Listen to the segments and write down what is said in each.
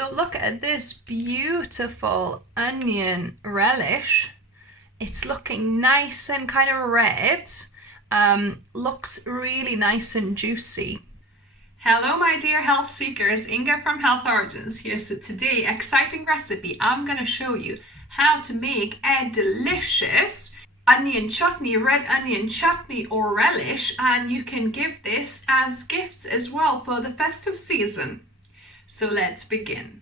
So look at this beautiful onion relish. It's looking nice and kind of red. Looks really nice and juicy. Hello my dear health seekers, Inga from Health Origins here. So today, exciting recipe. I'm going to show you how to make a delicious onion chutney, red onion chutney or relish, and you can give this as gifts as well for the festive season. So let's begin.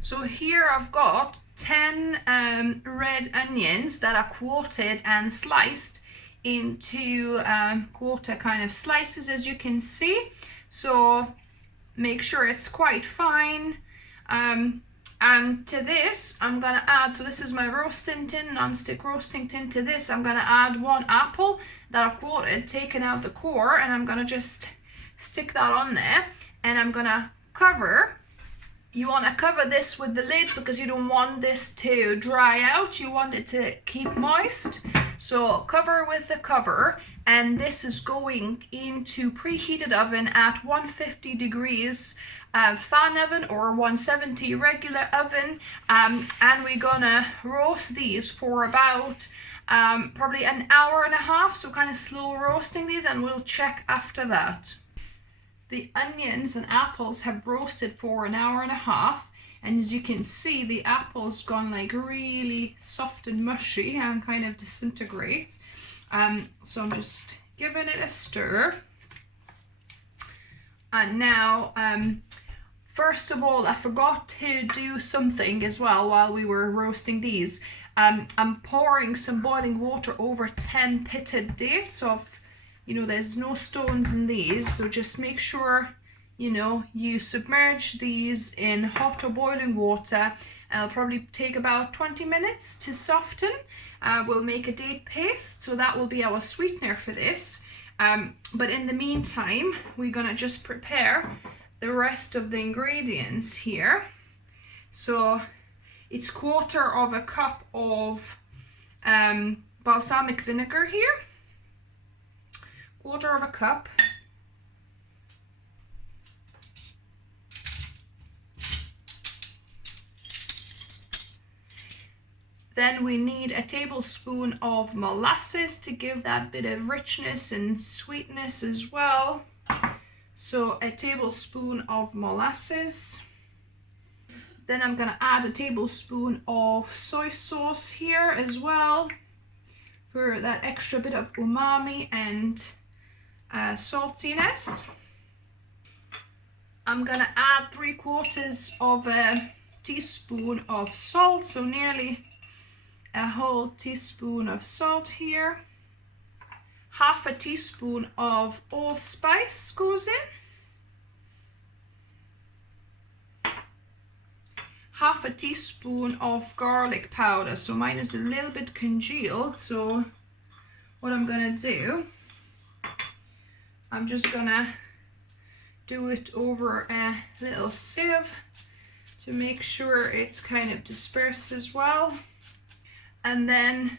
So here I've got 10 red onions that are quartered and sliced into quarter kind of slices, as you can see. So make sure it's quite fine. And to this I'm gonna add, so this is my roasting tin, non-stick roasting tin. To this I'm gonna add 1 apple that I've quartered, taken out the core, and I'm gonna just stick that on there, and I'm gonna cover. You want to cover this with the lid because you don't want this to dry out. You want it to keep moist. So cover with the cover, and this is going into preheated oven at 150 degrees fan oven or 170 regular oven, and we're gonna roast these for about probably an hour and a half. So kind of slow roasting these, and we'll check after that. The onions and apples have roasted for an hour and a half, and as you can see, the apple's gone like really soft and mushy and kind of disintegrate. So I'm just giving it a stir. And now, first of all, I forgot to do something as well while we were roasting these. I'm pouring some boiling water over 10 pitted dates of, there's no stones in these, so just make sure, you submerge these in hot or boiling water. It'll probably take about 20 minutes to soften. We'll make a date paste, so that will be our sweetener for this. But in the meantime, we're gonna just prepare the rest of the ingredients here. So it's 1/4 cup of balsamic vinegar here. 1/4 cup. Then we need a tablespoon of molasses to give that bit of richness and sweetness as well. So a tablespoon of molasses. Then I'm gonna add a tablespoon of soy sauce here as well for that extra bit of umami and saltiness. I'm gonna add 3/4 of a teaspoon of salt, so nearly a whole teaspoon of salt here. 1/2 teaspoon of allspice goes in. 1/2 teaspoon of garlic powder. So mine is a little bit congealed, so what I'm gonna do, I'm just gonna do it over a little sieve to make sure it's kind of disperses well. And then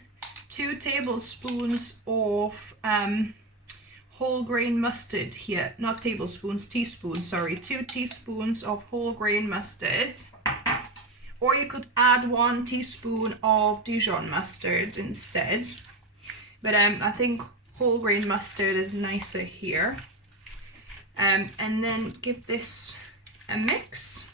2 tablespoons of whole grain mustard here. Not tablespoons, teaspoons, sorry. 2 teaspoons of whole grain mustard. Or you could add 1 teaspoon of Dijon mustard instead. But I think whole grain mustard is nicer here. And then give this a mix.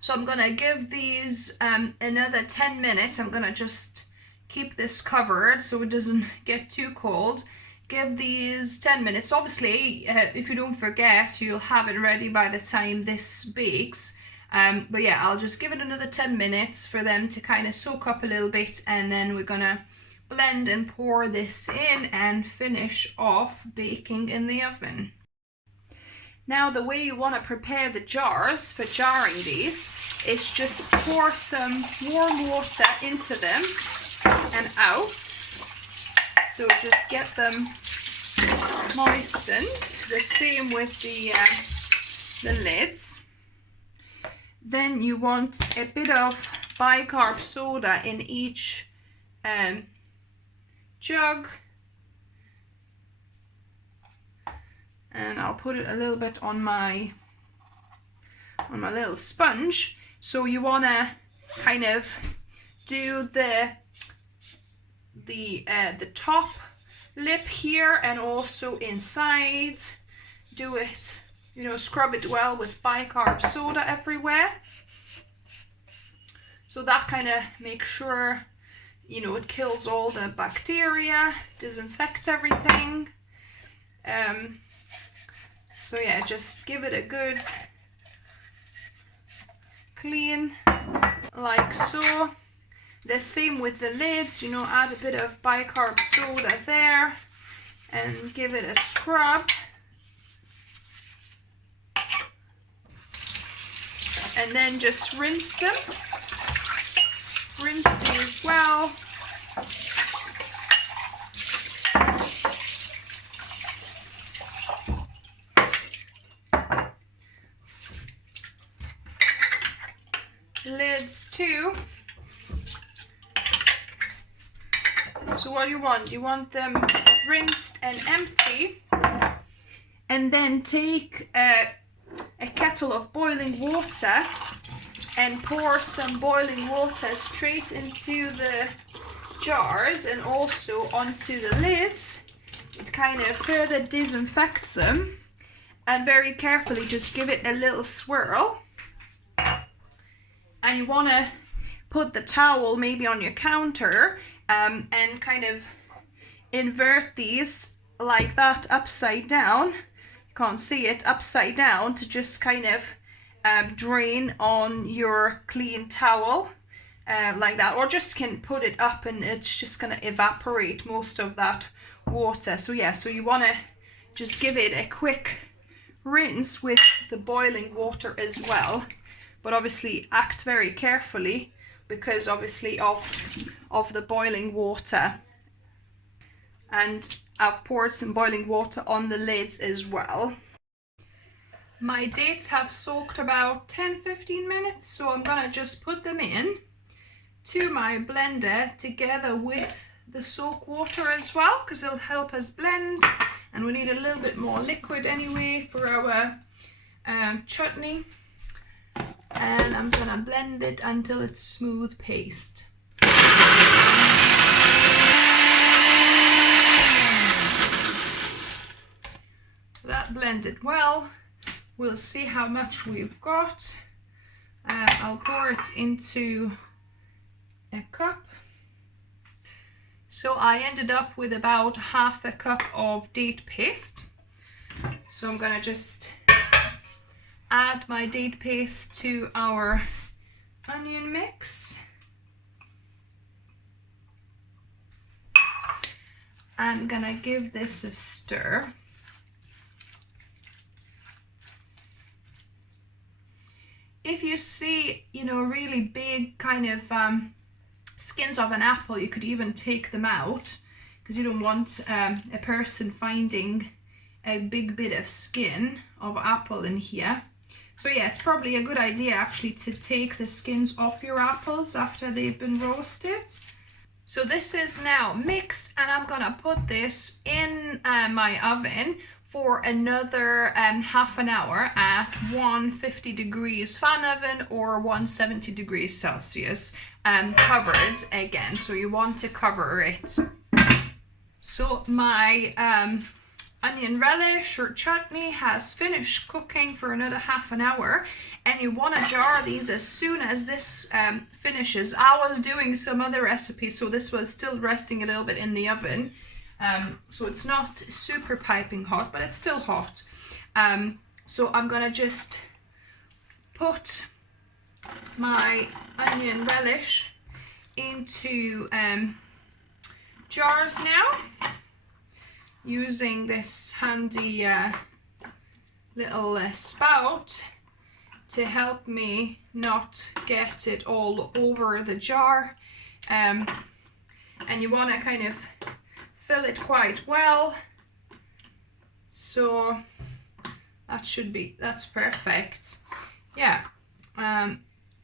So I'm gonna give these another 10 minutes. I'm gonna just keep this covered so it doesn't get too cold. Give these 10 minutes. Obviously, if you don't forget, you'll have it ready by the time this bakes. But yeah, I'll just give it another 10 minutes for them to kind of soak up a little bit, and then we're gonna blend and pour this in and finish off baking in the oven. Now the way you want to prepare the jars for jarring these is just pour some warm water into them and out. So just get them moistened. The same with the lids. Then you want a bit of bicarb soda in each jug. And I'll put it a little bit on my on my little sponge. So you want to kind of do the top lip here and also inside. Do it, you know, scrub it well with bicarb soda everywhere. So that kind of makes sure, you know, it kills all the bacteria, disinfects everything. So yeah, just give it a good clean, like so. The same with the lids, you know, add a bit of bicarb soda there and give it a scrub. And then just rinse them. Rinse these well. Lids too. So what you want them rinsed and empty, and then take a kettle of boiling water and pour some boiling water straight into the jars and also onto the lids. It kind of further disinfects them, and very carefully just give it a little swirl. And you want to put the towel maybe on your counter and kind of invert these like that upside down. You can't see it, upside down, to just kind of drain on your clean towel like that, or just can put it up and it's just going to evaporate most of that water. So yeah, so you want to just give it a quick rinse with the boiling water as well, but obviously act very carefully because obviously of the boiling water. And I've poured some boiling water on the lids as well. My dates have soaked about 10-15 minutes, so I'm gonna just put them in to my blender together with the soak water as well, because it'll help us blend, and we need a little bit more liquid anyway for our chutney. And I'm gonna blend it until it's smooth paste. That blended well. We'll see how much we've got. I'll pour it into a cup. So I ended up with about half a cup of date paste. So I'm gonna just add my date paste to our onion mix. I'm gonna give this a stir. If you see, you know, really big kind of skins of an apple, you could even take them out, because you don't want a person finding a big bit of skin of apple in here. So yeah, it's probably a good idea actually to take the skins off your apples after they've been roasted. So this is now mixed, and I'm gonna put this in my oven for another half an hour at 150 degrees fan oven or 170 degrees Celsius, covered again. So you want to cover it. So my onion relish or chutney has finished cooking for another half an hour, and you want to jar these as soon as this finishes. I was doing some other recipes, so this was still resting a little bit in the oven. So it's not super piping hot, but it's still hot. So I'm gonna just put my onion relish into jars now, using this handy little spout to help me not get it all over the jar. And you want to kind of fill it quite well. So that's perfect. Yeah.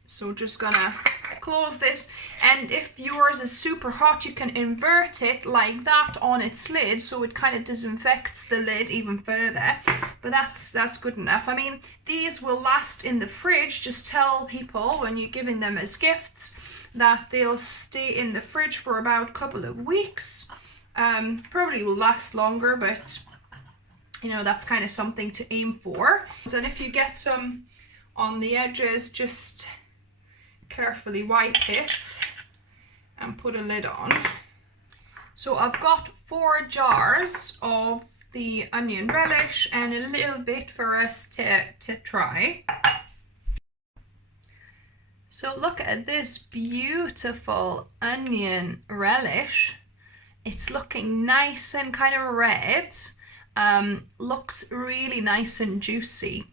So just gonna close this, and if yours is super hot, you can invert it like that on its lid, so it kind of disinfects the lid even further. But that's good enough. I mean, these will last in the fridge. Just tell people when you're giving them as gifts that they'll stay in the fridge for about a couple of weeks. Probably will last longer, but you know, that's kind of something to aim for. And if you get some on the edges, just carefully wipe it and put a lid on. So I've got 4 jars of the onion relish and a little bit for us to try. So look at this beautiful onion relish. It's looking nice and kind of red. Looks really nice and juicy.